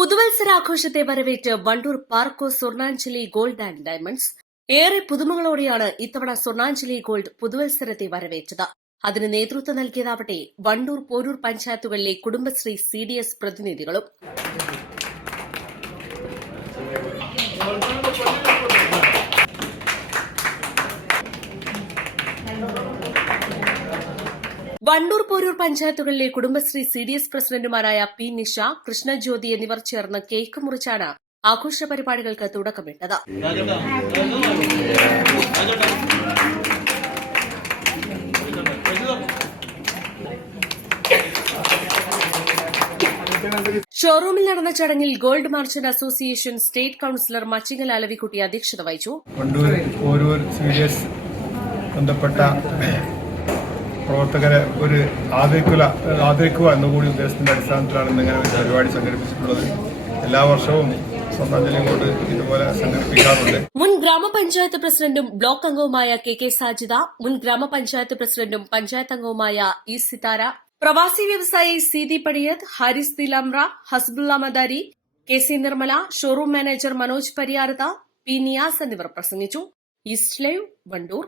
പുതുവത്സരാഘോഷത്തെ വരവേറ്റ് Wandoor Parco Swarnanjali gold and diamonds ഏറെ പുതുമകളോടെയാണ് ഇത്തവണ സ്വർണ്ണാഞ്ജലി ഗോൾഡ് പുതുവത്സരത്തെ വരവേറ്റത്. അതിന് നേതൃത്വം നൽകിയതാവട്ടെ വണ്ടൂർ പോരൂർ പഞ്ചായത്തുകളിലെ കുടുംബശ്രീ CDS പ്രതിനിധികളും. വണ്ടൂർ പോരൂർ പഞ്ചായത്തുകളിലെ കുടുംബശ്രീ CDS പ്രസിഡന്റുമാരായ P. നിഷ, കൃഷ്ണജ്യോതി എന്നിവർ ചേർന്ന് കേക്ക് മുറിച്ചാണ് ആഘോഷ പരിപാടികൾക്ക് തുടക്കമിട്ടത്. ഷോറൂമിൽ നടന്ന ചടങ്ങിൽ gold merchant association state councillor Machingal Alavikutty അധ്യക്ഷത വഹിച്ചു. വണ്ടൂർ പോരൂർ CDS ബന്ധപ്പെട്ട പ്രവർത്തകരെ ഒരു ആദരിക്കുക എന്നുകൂടി ഉദ്ദേശത്തിന്റെ അടിസ്ഥാനത്തിലാണ് ഇന്നിങ്ങനെ ഒരു പരിപാടി സംഘടിപ്പിച്ചിട്ടുള്ളത്. എല്ലാ വർഷവും സ്വർണ്ണാഞ്ജലി കൊണ്ട് ഇതുപോലെ സംഘടിപ്പിക്കാറുണ്ട്. മുൻ ഗ്രാമപഞ്ചായത്ത് പ്രസിഡന്റും ബ്ലോക്ക് അംഗവുമായ KK സാജിദ, മുൻ ഗ്രാമപഞ്ചായത്ത് പ്രസിഡന്റും പഞ്ചായത്ത് അംഗവുമായ E. സിതാര, പ്രവാസി വ്യവസായി CD Padiyath, Haris Dilamra, Hasbulla Madari, KC Nirmala, showroom manager Manoj Pariyarath, P. Niyas എന്നിവർ പ്രസംഗിച്ചു. East Live, Wandoor.